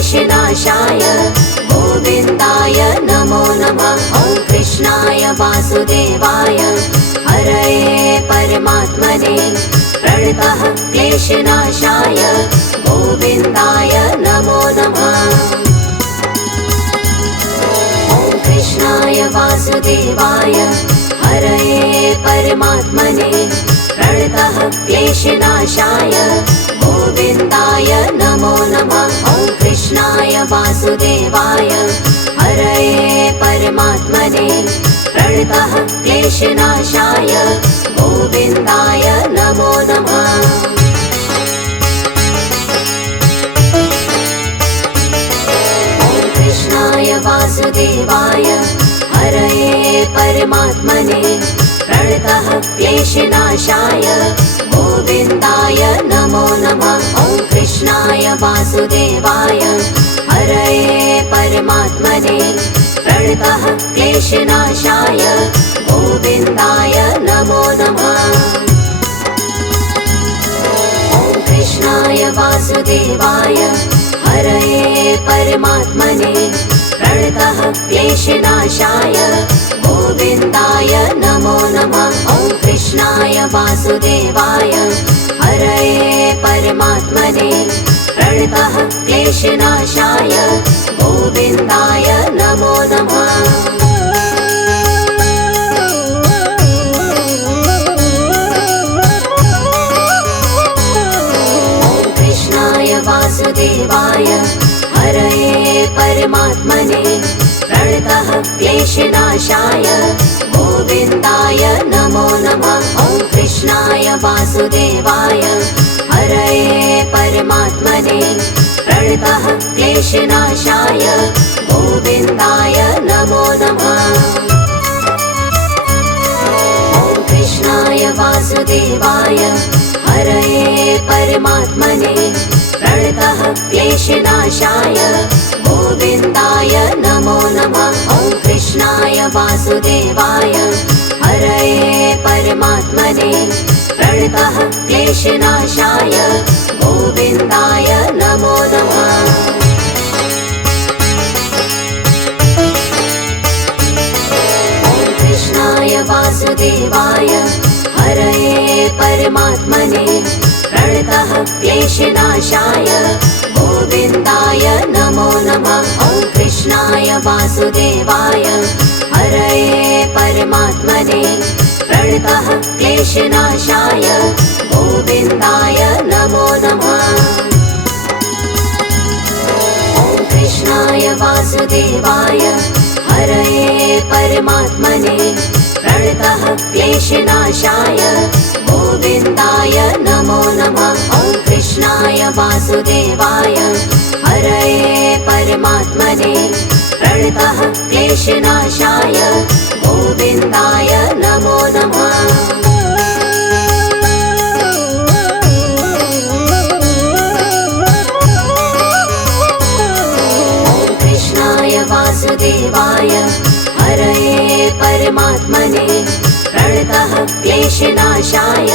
क्लेशनाशाय गोविन्दाय नमो नमः। ॐ कृष्णाय वासुदेवाय हरये परमात्मने प्रणतः क्लेशनाशाय गोविन्दाय नमो नमः। ॐ कृष्णाय वासुदेवाय हरये परमात्मने प्रणतः क्लेशनाशाय गोविन्दाय नमो नमः। ॐ कृष्णाय वासुदेवाय हरये परमात्मने प्रणतः क्लेशनाशाय गोविन्दाय नमो नमः। ॐ कृष्णाय वासुदेवाय हरये परमात्मने प्रणतः क्लेशनाशाय गोविन्दाय नमो नमः। ॐ कृष्णाय वासुदेवाय हरये परमात्मने प्रणतः क्लेशनाशाय गोविन्दाय नमो नमः। ॐ कृष्णाय वासुदेवाय हरये परमात्मने प्रणतः क्लेशनाशाय गोविन्दाय नमो नमः। ॐ कृष्णाय वासुदेवाय हरये परमात्मने प्रणतः क्लेशनाशाय गोविन्दाय नमो नमः। ॐ कृष्णाय वासुदेवाय हरये परमात्मने प्रणतः क्लेशनाशाय गोविन्दाय नमो नमः। ॐ कृष्णाय वासुदेवाय हरये परमात्मने प्रणतः क्लेशनाशाय गोविन्दाय नमो नमः। ॐ कृष्णाय वासुदेवाय हरये परमात्मने प्रणतः क्लेशनाशाय गोविन्दाय नमो नमः। ॐ कृष्णाय वासुदेवाय हरये परमात्मने प्रणतः क्लेशनाशाय गोविन्दाय नमो नमः। ॐ कृष्णाय वासुदेवाय हरये परमात्मने प्रणतः क्लेशनाशाय गोविन्दाय नमो नमः। ॐ कृष्णाय वासुदेवाय हरये परमात्मने प्रणतः क्लेशनाशाय गोविन्दाय नमो नमः। ॐ कृष्णाय वासुदेवाय हरये परमात्मने प्रणतः क्लेशनाशाय गोविन्दाय नमो नमः। ॐ कृष्णाय वासुदेवाय हरये परमात्मने प्रणतः क्लेशनाशाय गोविन्दाय नमो नमः। ॐ कृष्णाय वासुदेवाय हरये परमात्मने प्रणतः क्लेशनाशाय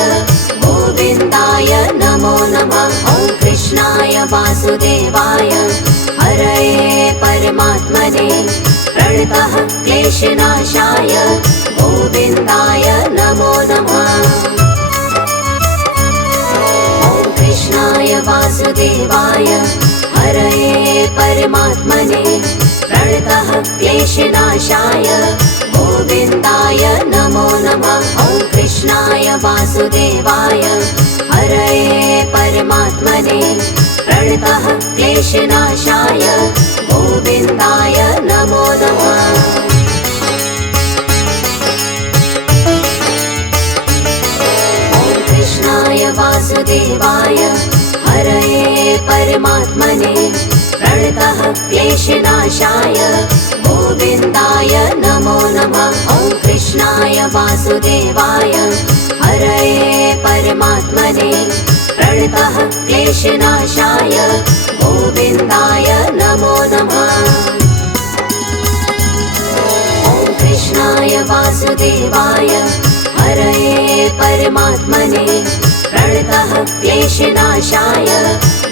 गोविन्दाय नमो नमः। ॐ कृष्णाय वासुदेवाय हरये परमात्मने प्रणतः क्लेशनाशाय गोविन्दाय नमो नमः। ॐ कृष्णाय वासुदेवाय हरये परमात्मने प्रणतः क्लेशनाशाय गोविन्दाय नमो नमः। ॐ कृष्णाय वासुदेवाय हरये परमात्मने प्रणतः क्लेशनाशाय गोविन्दाय नमो नमः। ॐ कृष्णाय वासुदेवाय हरये परमात्मने प्रणतः क्लेशनाशाय गोविन्दाय नमो नमः। ॐ कृष्णाय वासुदेवाय हरये परमात्मने प्रणतः क्लेशनाशाय गोविन्दाय नमो नमः। ॐ कृष्णाय वासुदेवाय हरये परमात्मने प्रणतः क्लेशनाशाय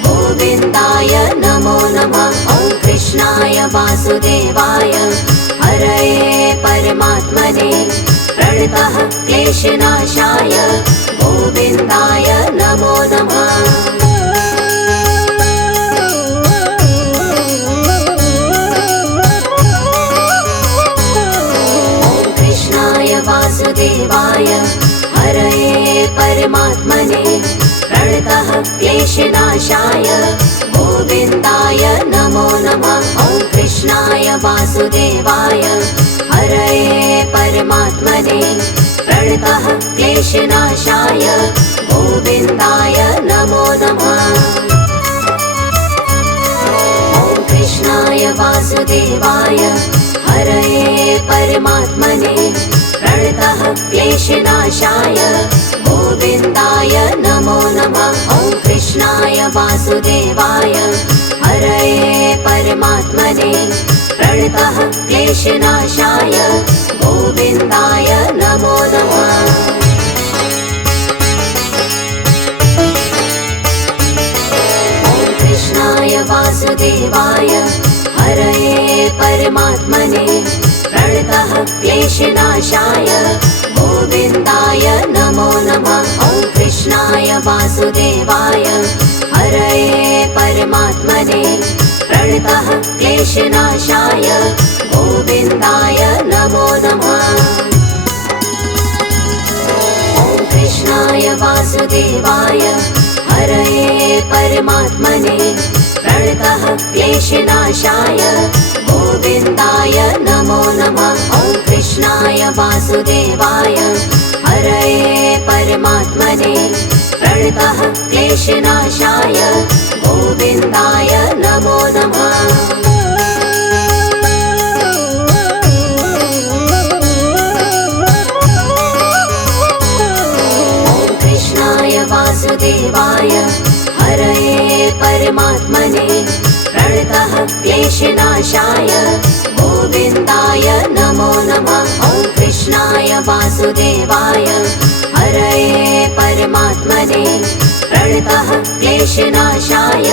गोविन्दाय नमो नमः। वासुदेवाय हरये परमात्मने प्रणतः क्लेशनाशाय गोविन्दाय नमो नमः। वासुदेवाय हरये परमात्मने प्रणतः क्लेशनाशाय गोविन्दाय नमो नमः। ॐ कृष्णाय वासुदेवाय हरये परमात्मने प्रणतः क्लेशनाशाय गोविन्दाय नमो नमः। ॐ कृष्णाय वासुदेवाय हरये परमात्मने प्रणतः क्लेशनाशाय गोविन्दाय नमो नमः। ॐ कृष्णाय वासुदेवाय हरये परमात्मने प्रणतः क्लेशनाशाय गोविन्दाय नमो नमः। ॐ कृष्णाय वासुदेवाय हरये परमात्मने प्रणतः क्लेशनाशाय गोविन्दाय नमो नमः। ॐ कृष्णाय वासुदेवाय हरये परमात्मने प्रणतः क्लेशनाशाय गोविन्दाय नमो नमः। ॐ कृष्णाय वासुदेवाय हरये परमात्मने प्रणतः क्लेशनाशाय गोविन्दाय नमो नमः। ॐ कृष्णाय वासुदेवाय हरये परमात्मने प्रणतः क्लेशनाशाय गोविन्दाय नमो नमः। ॐ कृष्णाय वासुदेवाय हरये परमात्मने प्रणतः क्लेशनाशाय गोविन्दाय नमो नमः। ॐ कृष्णाय वासुदेवाय हरये परमात्मने प्रणतः क्लेशनाशाय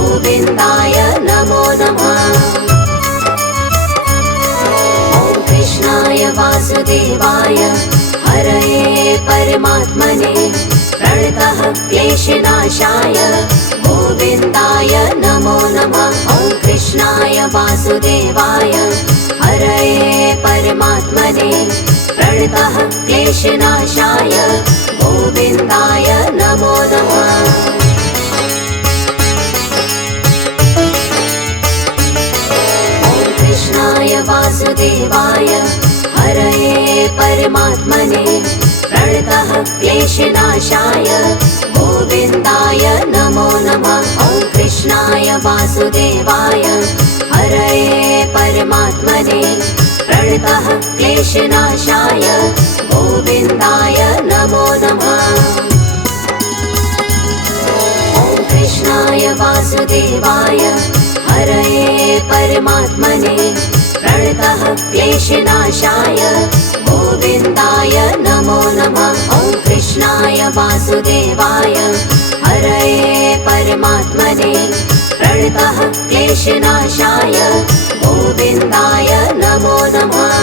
गोविन्दाय नमो नमः। ॐ कृष्णाय वासुदेवाय हरये परमात्मने प्रणतः क्लेशनाशाय गोविन्दाय नमो नमः। ॐ कृष्णाय वासुदेवाय हरये परमात्मने प्रणतः क्लेशनाशाय गोविन्दाय नमो नमः। ॐ कृष्णाय वासुदेवाय हरये परमात्मने प्रणतः क्लेशनाशाय गोविन्दाय नमो नमः। ॐ कृष्णाय वासुदेवाय हरये परमात्मने प्रणतः क्लेशनाशाय गोविन्दाय नमो नमः। ॐ कृष्णाय वासुदेवाय हरये परमात्मने प्रणतः क्लेशनाशाय गोविन्दाय नमो नमः। ॐ कृष्णाय वासुदेवाय हरये परमात्मने प्रणतः क्लेशनाशाय गोविन्दाय नमो नमः।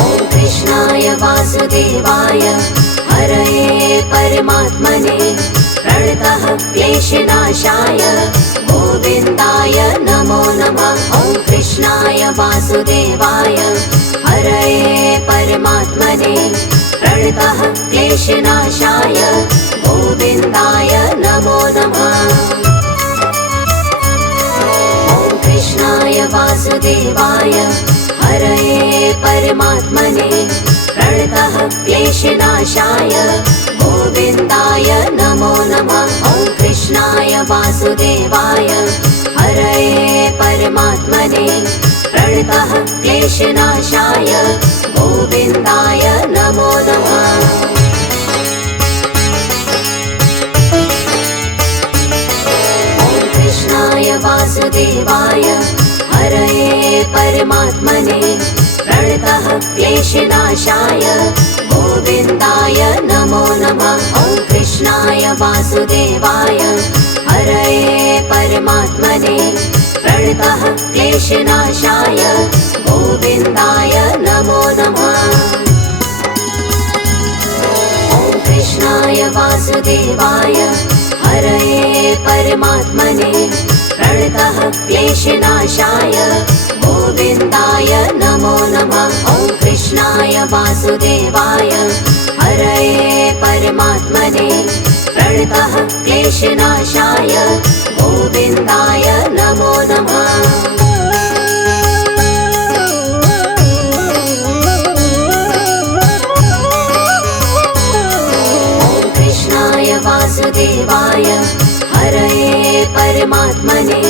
ॐ कृष्णाय वासुदेवाय हरये परमात्मने प्रणतः क्लेशनाशाय गोविन्दाय नमो नमः। ॐ कृष्णाय वासुदेवाय हरये परमात्मने प्रणतः क्लेशनाशाय गोविन्दाय नमो नमः। ॐ कृष्णाय वासुदेवाय हरये परमात्मने प्रणतः क्लेशनाशाय गोविन्दाय नमो नमः। ॐ कृष्णाय वासुदेवाय हरये परमात्मने प्रणतः क्लेशनाशाय गोविन्दाय नमो नमः। ॐ कृष्णाय वासुदेवाय हरये परमात्मने प्रणतः क्लेशनाशाय गोविन्दाय नमो नमः। ॐ वासुदेवाय हरये परमात्मने प्रणतः क्लेशनाशाय गोविन्दाय नमो नमः। ॐ कृष्णाय वासुदेवाय हरये परमात्मने प्रणतः क्लेशनाशाय गोविन्दाय नमो नमः। ॐ कृष्णाय वासुदेवाय हरये परमात्मने प्रणतः क्लेशनाशाय गोविन्दाय नमो नमः। ॐ कृष्णाय वासुदेवाय हरये परमात्मने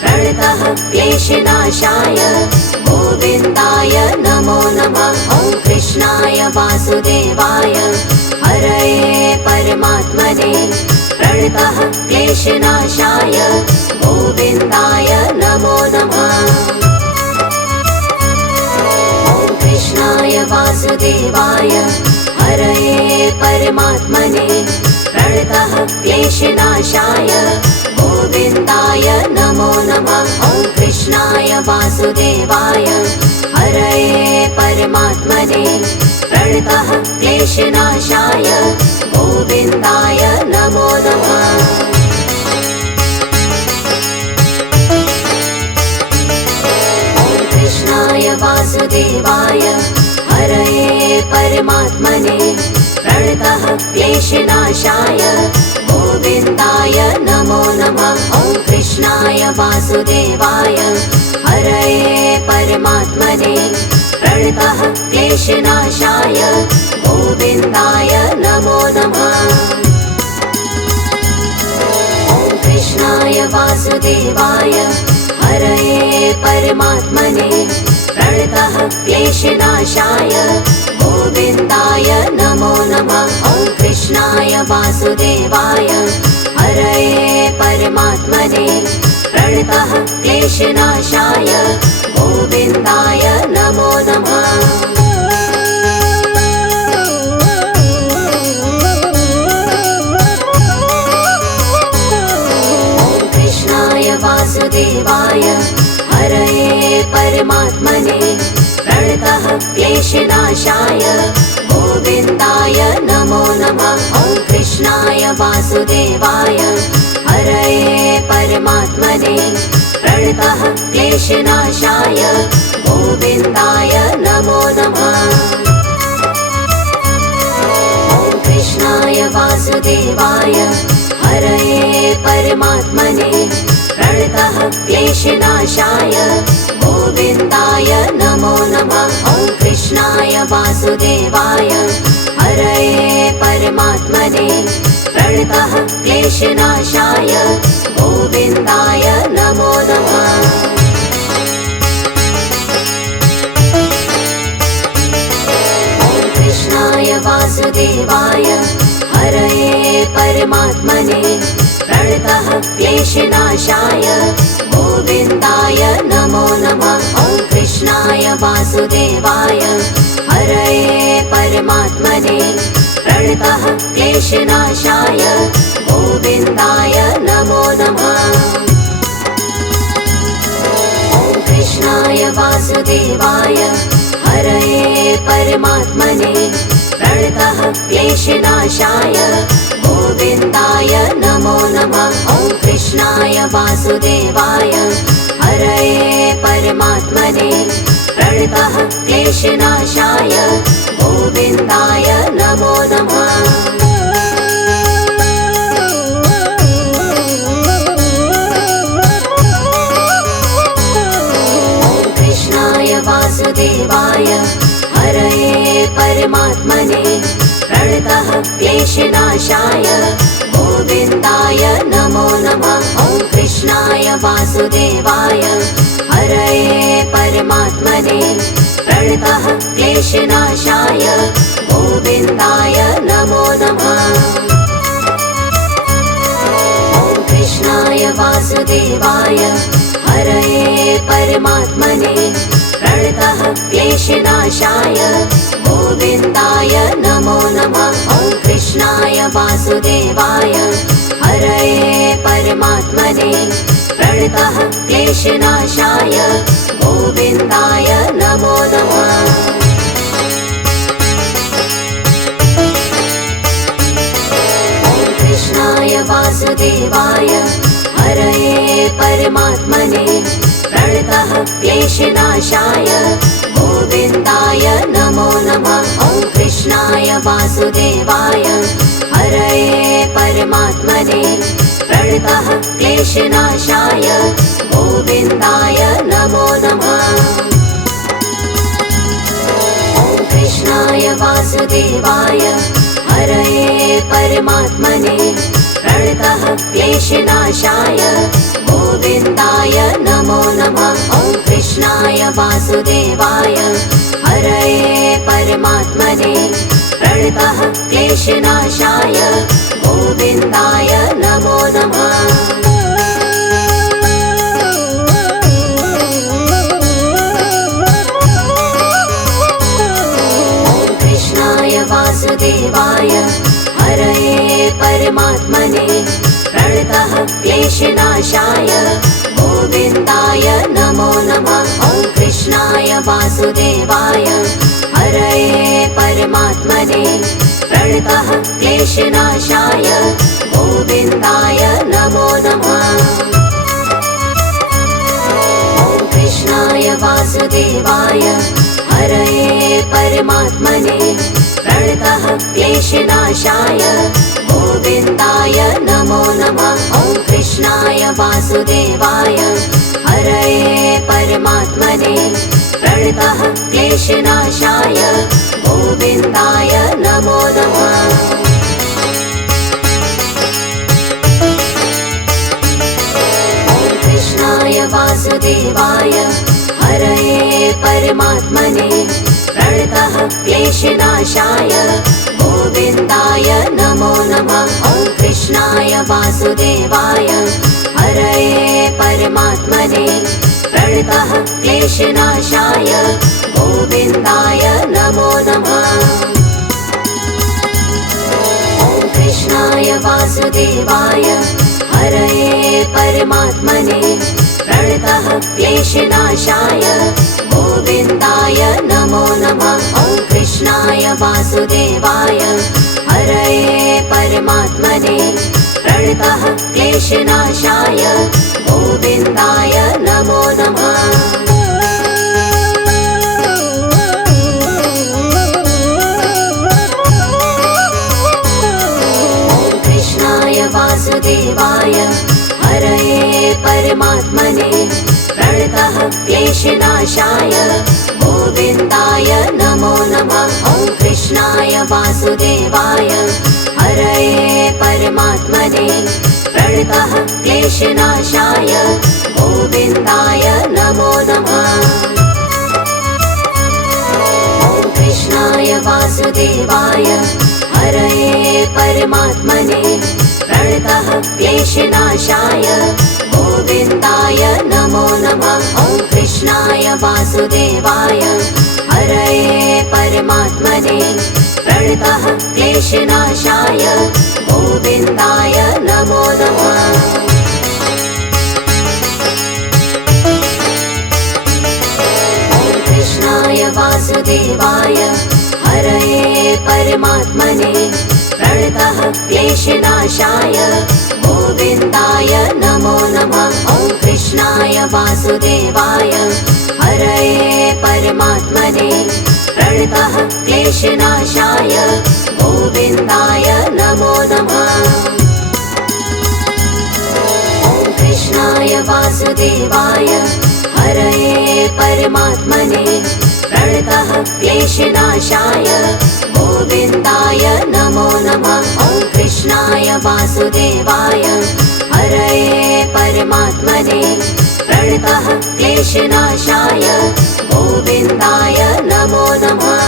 प्रणतः क्लेशनाशाय गोविन्दाय नमो नमः। ॐ कृष्णाय वासुदेवाय हरये परमात्मने प्रणतः क्लेशनाशाय गोविन्दाय नमो नमः। ॐ कृष्णाय वासुदेवाय हरये परमात्मने प्रणतः क्लेशनाशाय गोविन्दाय नमो नमः। ॐ कृष्णाय वासुदेवाय हरये परमात्मने प्रणतः क्लेशनाशाय गोविन्दाय नमो नमः। ॐ कृष्णाय वासुदेवाय हरये परमात्मने प्रणतः क्लेशनाशाय गोविन्दाय नमो नमः। ॐ कृष्णाय वासुदेवाय हरये परमात्मने प्रणतः क्लेशनाशाय गोविन्दाय नमो नमः। ॐ कृष्णाय वासुदेवाय हरये परमात्मने प्रणतः क्लेशनाशाय गोविन्दाय नमो नमः। ॐ कृष्णाय वासुदेवाय हरये परमात्मने प्रणतः क्लेशनाशाय गोविन्दाय नमो नमः। ॐ कृष्णाय वासुदेवाय हरये परमात्मने प्रणतः क्लेशनाशाय गोविन्दाय नमो नमः। ॐ कृष्णाय वासुदेवाय हरये परमात्मने प्रणतः क्लेशनाशाय गोविन्दाय नमो नमः। ॐ कृष्णाय वासुदेवाय हरये परमात्मने प्रणतः क्लेशनाशाय गोविन्दाय नमो नमः। ॐ कृष्णाय वासुदेवाय हरये परमात्मने प्रणतः क्लेशनाशाय गोविन्दाय नमो नमः। ॐ कृष्णाय वासुदेवाय हरये परमात्मने प्रणतः क्लेशनाशाय गोविन्दाय नमो नमः। ॐ कृष्णाय वासुदेवाय हरये परमात्मने प्रणतः क्लेशनाशाय गोविन्दाय नमो नमः। ॐ कृष्णाय वासुदेवाय हरये परमात्मने प्रणतः क्लेशनाशाय गोविन्दाय नमो नमः। ॐ कृष्णाय वासुदेवाय हरये परमात्मने प्रणतः क्लेशनाशाय गोविन्दाय नमो नमः। ॐ कृष्णाय वासुदेवाय हरये परमात्मने प्रणतः क्लेशनाशाय गोविन्दाय नमो नमः। ॐ कृष्णाय वासुदेवाय हरये परमात्मने प्रणतः क्लेशनाशाय गोविन्दाय नमो नमः। ॐ कृष्णाय वासुदेवाय हरये परमात्मने प्रणतः क्लेशनाशाय गोविन्दाय नमो नमः। ॐ कृष्णाय वासुदेवाय वासुदेवाय हरये परमात्मने प्रणतः क्लेशनाशाय गोविन्दाय नमो नमः। कृष्णाय वासुदेवाय हरये परमात्मने प्रणतः क्लेशनाशाय गोविन्दाय नमो नमः। ॐ कृष्णाय वासुदेवाय हरये परमात्मने प्रणतः क्लेशनाशाय गोविन्दाय नमो नमः। ॐ कृष्णाय वासुदेवाय हरये परमात्मने प्रणतः क्लेशनाशाय गोविन्दाय नमो नमः। ॐ कृष्णाय वासुदेवाय हरये परमात्मने प्रणतः क्लेशनाशाय गोविन्दाय नमो नमः। वासुदेवाय हरये परमात्मने प्रणतः क्लेशनाशाय गोविन्दाय नमो नमः। ॐ कृष्णाय वासुदेवाय हरये परमात्मने प्रणतः क्लेशनाशाय गोविन्दाय नमो नमः। ॐ कृष्णाय वासुदेवाय हरये परमात्मने प्रणतः क्लेशनाशाय गोविन्दाय नमो नमः। ॐ कृष्णाय वासुदेवाय हरये परमात्मने प्रणतः क्लेशनाशाय गोविन्दाय नमो नमः। ॐ कृष्णाय वासुदेवाय हरये परमात्मने प्रणतः क्लेशनाशाय गोविन्दाय नमो नमः। ॐ कृष्णाय वासुदेवाय हरये परमात्मने प्रणतः क्लेशनाशाय गोविन्दाय नमो नमः। ॐ कृष्णाय वासुदेवाय हरये परमात्मने प्रणतः क्लेशनाशाय गोविन्दाय नमो नमः। ॐ कृष्णाय वासुदेवाय हरये परमात्मने प्रणतः क्लेशनाशाय गोविन्दाय नमो नमः। ॐ कृष्णाय वासुदेवाय हरये परमात्मने प्रणतः क्लेशनाशाय गोविन्दाय नमो नमः। ॐ कृष्णाय वासुदेवाय हरये परमात्मने प्रणतः क्लेशनाशाय गोविन्दाय नमो नमः। ॐ कृष्णाय वासुदेवाय हरये परमात्मने प्रणतः क्लेशनाशाय गोविन्दाय नमो नमः। ॐ कृष्णाय वासुदेवाय हरये परमात्मने प्रणतः क्लेशनाशाय गोविन्दाय नमो नमः। ॐ कृष्णाय वासुदेवाय हरये परमात्मने प्रणतः क्लेशनाशाय गोविन्दाय नमो नमः। ॐ कृष्णाय वासुदेवाय हरये परमात्मने प्रणतः क्लेशनाशाय गोविन्दाय नमो नमः। ॐ कृष्णाय वासुदेवाय हरये परमात्मने प्रणतः क्लेशनाशाय गोविन्दाय नमो नमः। ॐ कृष्णाय वासुदेवाय हरये परमात्मने प्रणतः क्लेशनाशाय गोविन्दाय नमो नमः।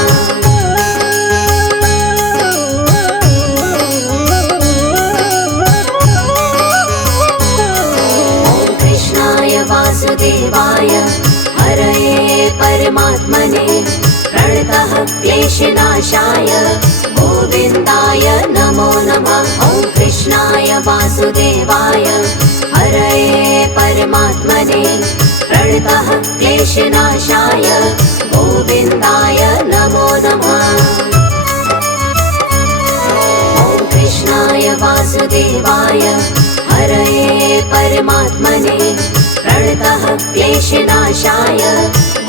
ॐ कृष्णाय वासुदेवाय हरये परमात्मने प्रणतः क्लेशनाशाय गोविन्दाय नमो नमः। कृष्णाय वासुदेवाय हरये परमात्मने प्रणतः क्लेशनाशाय गोविन्दाय नमो नमः। ॐ कृष्णाय वासुदेवाय हरये परमात्मने प्रणतः क्लेशनाशाय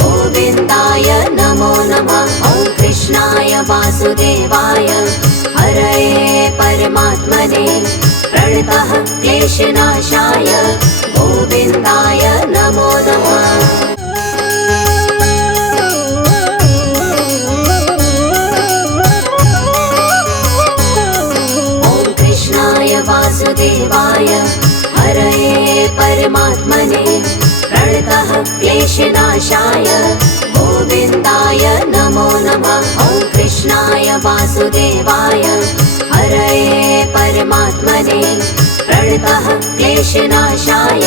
गोविन्दाय नमो नमः। ॐ कृष्णाय वासुदेवाय हरये परमात्मने प्रणतः क्लेशनाशाय गोविन्दाय नमो नमः। वासुदेवाय हरये परमात्मने प्रणतः क्लेशनाशाय गोविन्दाय नमो नमः। ॐ कृष्णाय वासुदेवाय हरये परमात्मने प्रणतः क्लेशनाशाय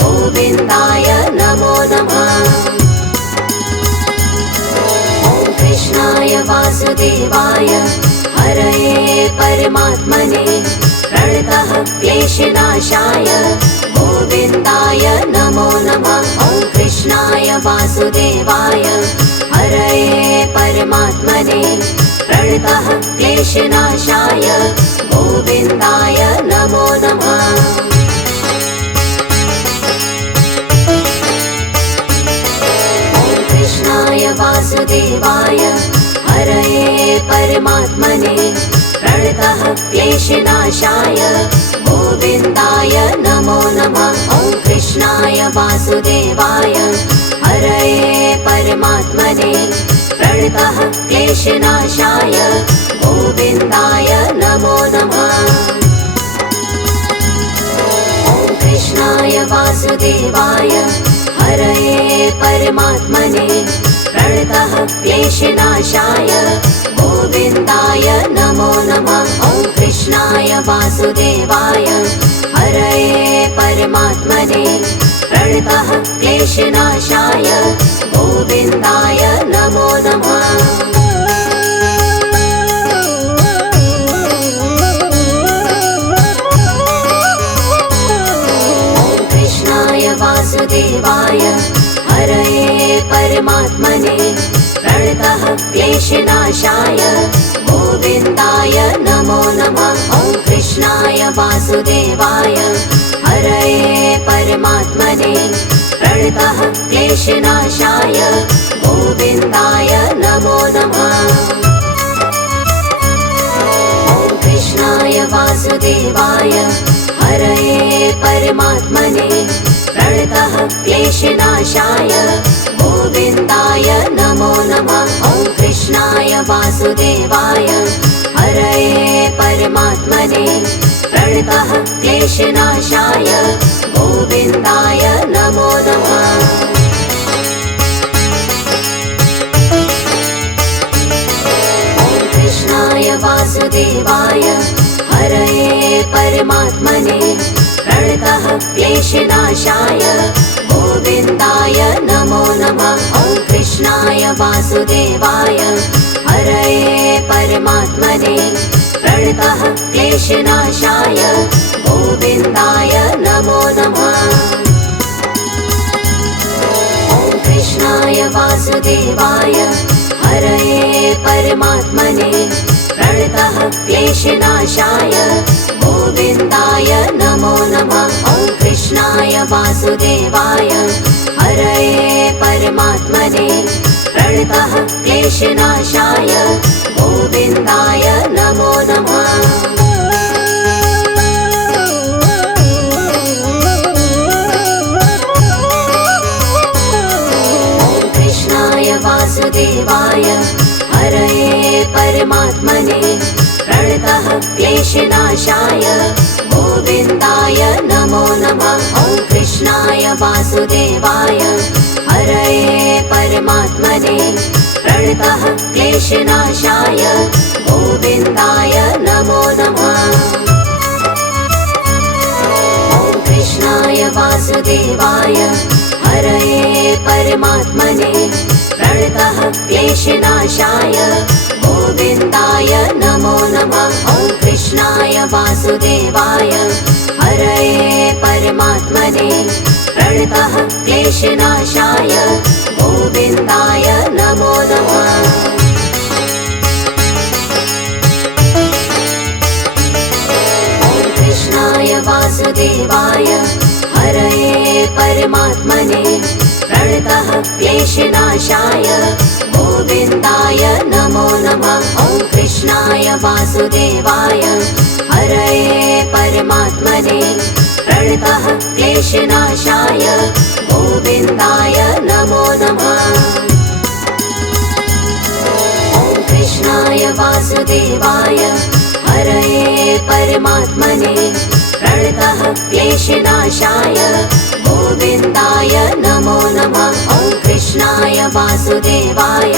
गोविन्दाय नमो नमः। ॐ कृष्णाय वासुदेवाय हरये परमात्मने प्रणतः क्लेशनाशाय गोविन्दाय नमो नमः। ॐ कृष्णाय वासुदेवाय हरये परमात्मने प्रणतः क्लेशनाशाय गोविन्दाय नमो नमः। ॐ कृष्णाय वासुदेवाय हरये परमात्मने प्रणतः क्लेशनाशाय गोविन्दाय नमो नमः। ॐ कृष्णाय वासुदेवाय हरये परमात्मने प्रणतः क्लेशनाशाय गोविन्दाय नमो नमः। ॐ कृष्णाय वासुदेवाय हरये परमात्मने प्रणतः क्लेशनाशाय गोविन्दाय नमो नमः। ॐ कृष्णाय वासुदेवाय हरये परमात्मने प्रणतः क्लेशनाशाय गोविन्दाय नमो नमः। ॐ कृष्णाय वासुदेवाय हरये परमात्मने प्रणतः क्लेशनाशाय गोविन्दाय नमो नमः। ॐ कृष्णाय वासुदेवाय हरये परमात्मने प्रणतः क्लेशनाशाय गोविन्दाय नमो नमः। ॐ कृष्णाय वासुदेवाय हरये परमात्मने प्रणतः क्लेशनाशाय गोविन्दाय नमो नमः। ॐ कृष्णाय वासुदेवाय हरये परमात्मने प्रणतः क्लेशनाशाय गोविन्दाय नमो नमः। ॐ कृष्णाय वासुदेवाय हरये परमात्मने प्रणतः क्लेशनाशाय गोविन्दाय नमो नमः। ॐ कृष्णाय वासुदेवाय हरये परमात्मने प्रणतः क्लेशनाशाय गोविन्दाय नमो नमः। ॐ कृष्णाय वासुदेवाय हरये परमात्मने प्रणतः क्लेशनाशाय गोविन्दाय नमो नमः। ॐ कृष्णाय वासुदेवाय हरये परमात्मने प्रणतः क्लेशनाशाय गोविन्दाय नमो नमः। ॐ कृष्णाय वासुदेवाय हरये परमात्मने प्रणतः क्लेशनाशाय गोविन्दाय नमो नमः। ॐ कृष्णाय वासुदेवाय हरये परमात्मने प्रणतः क्लेशनाशाय गोविन्दाय नमो नमः। ॐ कृष्णाय वासुदेवाय हरये परमात्मने प्रणतः क्लेशनाशाय गोविन्दाय नमो नमः। ॐ कृष्णाय वासुदेवाय हरये परमात्मने प्रणतः क्लेशनाशाय गोविन्दाय नमो नमः। ॐ कृष्णाय वासुदेवाय हरये परमात्मने प्रणतः क्लेशनाशाय गोविन्दाय नमो नमः। ॐ कृष्णाय वासुदेवाय हरये परमात्मने प्रणतः क्लेशनाशाय गोविन्दाय नमो नमः। ॐ कृष्णाय वासुदेवाय हरये परमात्मने प्रणतः क्लेशनाशाय गोविन्दाय नमो नमः। ॐ कृष्णाय वासुदेवाय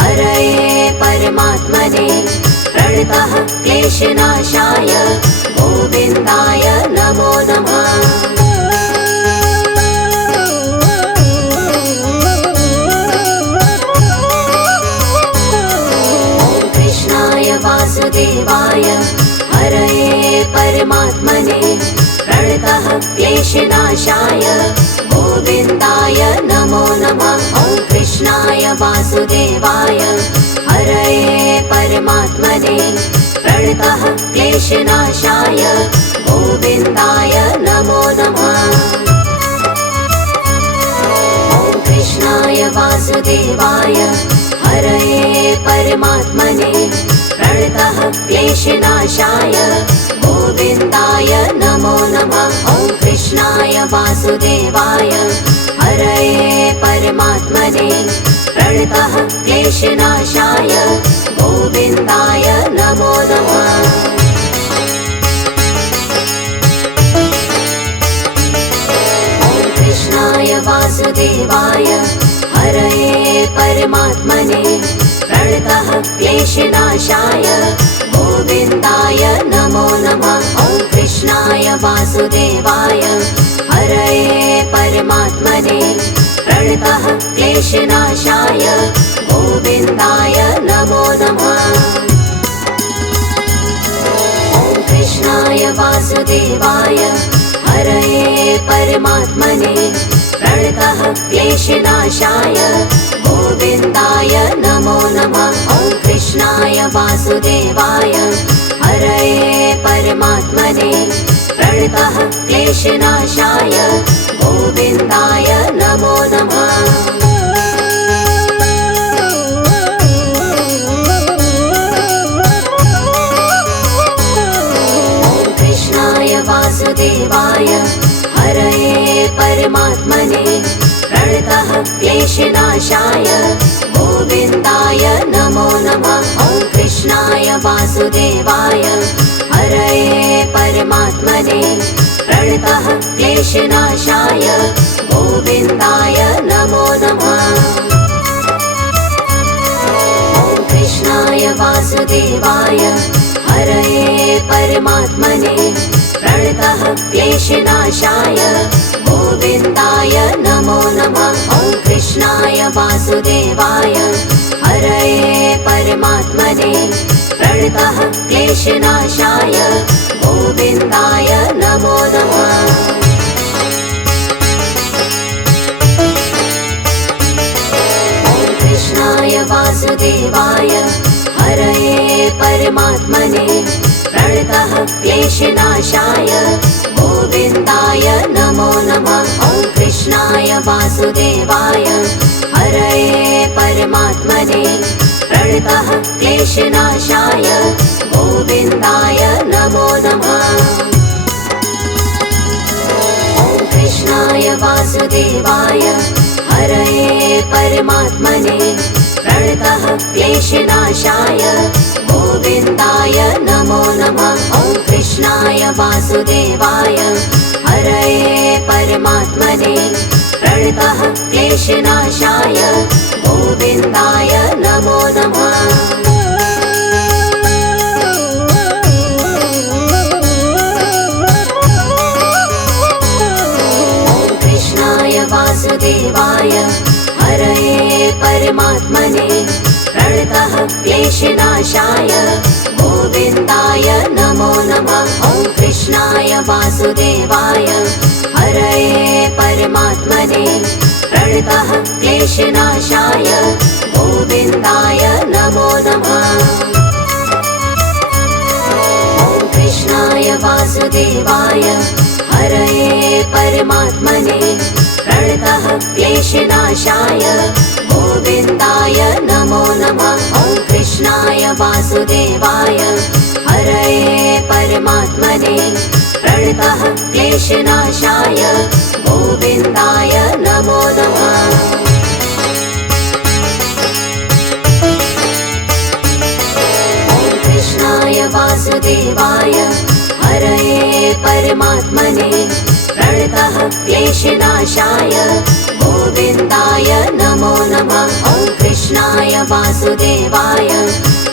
हरये परमात्मने प्रणतः क्लेशनाशाय गोविन्दाय नमो नमः। ॐ कृष्णाय वासुदेवाय हरये परमात्मने प्रणतः क्लेशनाशाय गोविन्दाय नमो नमः। ॐ कृष्णाय वासुदेवाय हरये परमात्मने प्रणतः क्लेशनाशाय गोविन्दाय नमो नमः। ॐ कृष्णाय वासुदेवाय हरये परमात्मने प्रणतः क्लेशनाशाय गोविन्दाय नमो नमः। ॐ कृष्णाय वासुदेवाय हरये परमात्मने प्रणतः क्लेशनाशाय गोविन्दाय नमो नमः। ॐ कृष्णाय वासुदेवाय हरये परमात्मने प्रणतः क्लेशनाशाय गोविन्दाय नमो नमः। ॐ कृष्णाय वासुदेवाय हरये परमात्मने प्रणतः क्लेशनाशाय गोविन्दाय नमो नमः। ॐ कृष्णाय वासुदेवाय हरये परमात्मने प्रणतः क्लेशनाशाय गोविन्दाय नमो नमः। ॐ कृष्णाय वासुदेवाय हरये परमात्मने प्रणतः क्लेशनाशाय गोविन्दाय नमो नमः। ॐ कृष्णाय वासुदेवाय हरये परमात्मने प्रणतः क्लेशनाशाय गोविन्दाय नमो नमः। ॐ कृष्णाय वासुदेवाय हरये परमात्मने प्रणतः क्लेशनाशाय गोविन्दाय नमो नमः। ॐ कृष्णाय वासुदेवाय हरये परमात्मने प्रणतः क्लेशनाशाय गोविन्दाय नमो नमः। ॐ कृष्णाय वासुदेवाय हरये परमात्मने प्रणतः क्लेशनाशाय गोविन्दाय नमो नमः। ॐ कृष्णाय वासुदेवाय हरये परमात्मने प्रणतः क्लेशनाशाय गोविन्दाय नमो नमः। ॐ कृष्णाय वासुदेवाय हरये परमात्मने प्रणतः क्लेशनाशाय गोविन्दाय नमो नमः। ॐ कृष्णाय वासुदेवाय हरये परमात्मने प्रणतः क्लेशनाशाय गोविन्दाय नमो नमः। ॐ कृष्णाय वासुदेवाय हरये परमात्मने प्रणतः क्लेशनाशाय गोविन्दाय नमो नमः। ॐ कृष्णाय वासुदेवाय हरये परमात्मने प्रणतः क्लेशनाशाय गोविन्दाय नमो नमः। ॐ कृष्णाय वासुदेवाय हरये परमात्मने प्रणतः क्लेशनाशाय गोविन्दाय नमो नमः। ॐ कृष्णाय वासुदेवाय हरये परमात्मने प्रणतः क्लेशनाशाय गोविन्दाय नमो नमः। ॐ कृष्णाय वासुदेवाय हरये परमात्मने प्रणतः क्लेशनाशाय गोविन्दाय नमो नमः। ॐ कृष्णाय वासुदेवाय हरये परमात्मने प्रणतः क्लेशनाशाय गोविन्दाय नमो नमः। ॐ कृष्णाय वासुदेवाय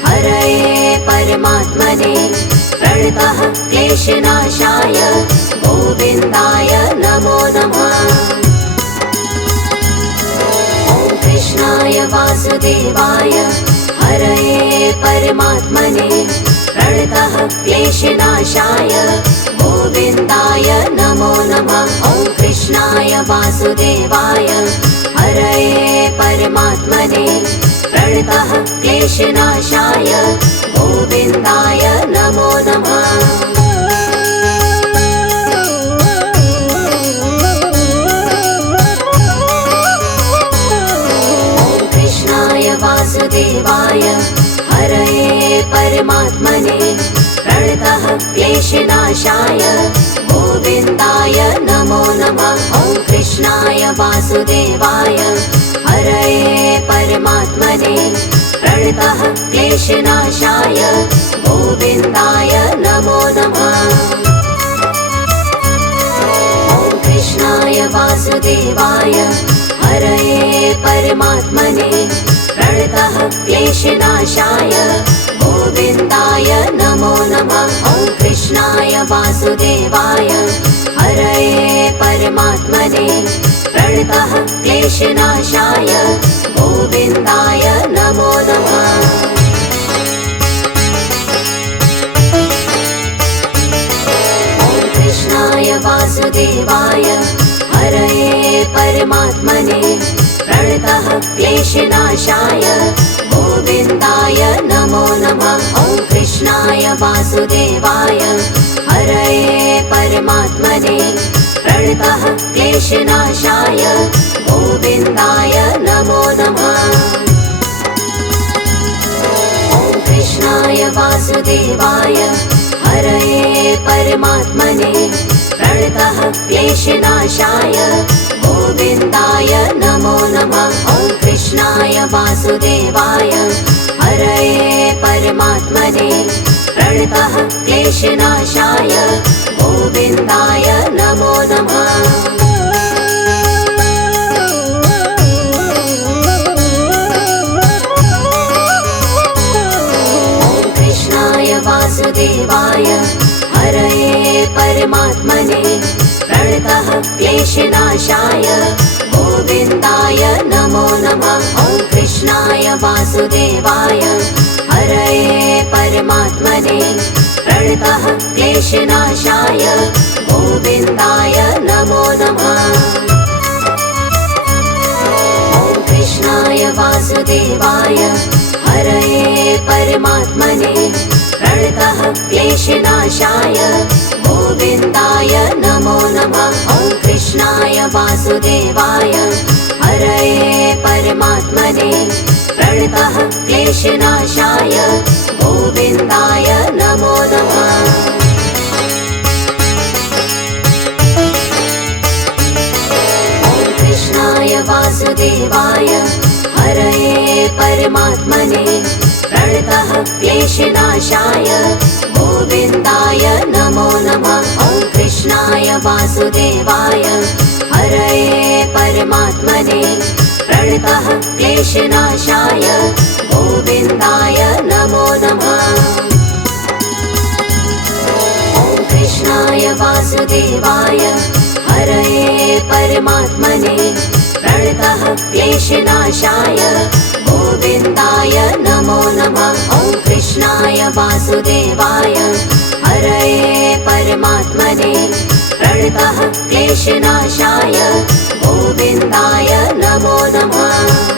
हरये परमात्मने प्रणतः क्लेशनाशाय गोविन्दाय नमो नमः। ॐ कृष्णाय वासुदेवाय हरये परमात्मने प्रणतः क्लेशनाशाय गोविन्दाय नमो नमः। ॐ कृष्णाय वासुदेवाय हरये परमात्मने प्रणतः क्लेशनाशाय गोविन्दाय नमो नमः। ॐ कृष्णाय वासुदेवाय हरये परमात्मने प्रणतः क्लेशनाशाय गोविन्दाय नमो नमः। ॐ कृष्णाय वासुदेवाय हरये परमात्मने प्रणतः क्लेशनाशाय गोविन्दाय नमो नमः। ॐ कृष्णाय वासुदेवाय हरये परमात्मने प्रणतः क्लेशनाशाय गोविन्दाय नमो नमः। ॐ कृष्णाय वासुदेवाय हरये परमात्मने प्रणतः क्लेशनाशाय गोविन्दाय नमो नमः। ॐ कृष्णाय वासुदेवाय हरये परमात्मने प्रणतः क्लेशनाशाय गोविन्दाय नमो नमः। ॐ कृष्णाय वासुदेवाय हरये परमात्मने प्रणतः क्लेशनाशाय गोविन्दाय नमो नमः। ॐ कृष्णाय वासुदेवाय हरये परमात्मने प्रणतः क्लेशनाशाय गोविन्दाय नमो नमः। ॐ कृष्णाय वासुदेवाय हरये परमात्मने प्रणतः क्लेशनाशाय गोविन्दाय नमो नमः। ॐ कृष्णाय वासुदेवाय हरये परमात्मने प्रणतः क्लेशनाशाय गोविन्दाय नमो नमः। ॐ कृष्णाय वासुदेवाय हरये परमात्मने प्रणतः क्लेशनाशाय गोविन्दाय नमो नमः। ॐ कृष्णाय वासुदेवाय हरये परमात्मने प्रणतः क्लेशनाशाय गोविन्दाय नमो नमः। ॐ कृष्णाय वासुदेवाय हरये परमात्मने प्रणतः क्लेशनाशाय गोविन्दाय नमो नमः। ॐ कृष्णाय वासुदेवाय हरये परमात्मने प्रणतः क्लेशनाशाय गोविन्दाय नमो नमः। ॐ कृष्णाय वासुदेवाय हरये परमात्मने प्रणतः क्लेशनाशाय गोविन्दाय नमो नमः। ॐ कृष्णाय वासुदेवाय हरये परमात्मने प्रणतः क्लेशनाशाय गोविन्दाय नमो नमः। ॐ कृष्णाय कृष्णाय वासुदेवाय हरये परमात्मने प्रणतः क्लेशनाशाय गोविन्दाय नमो नमः।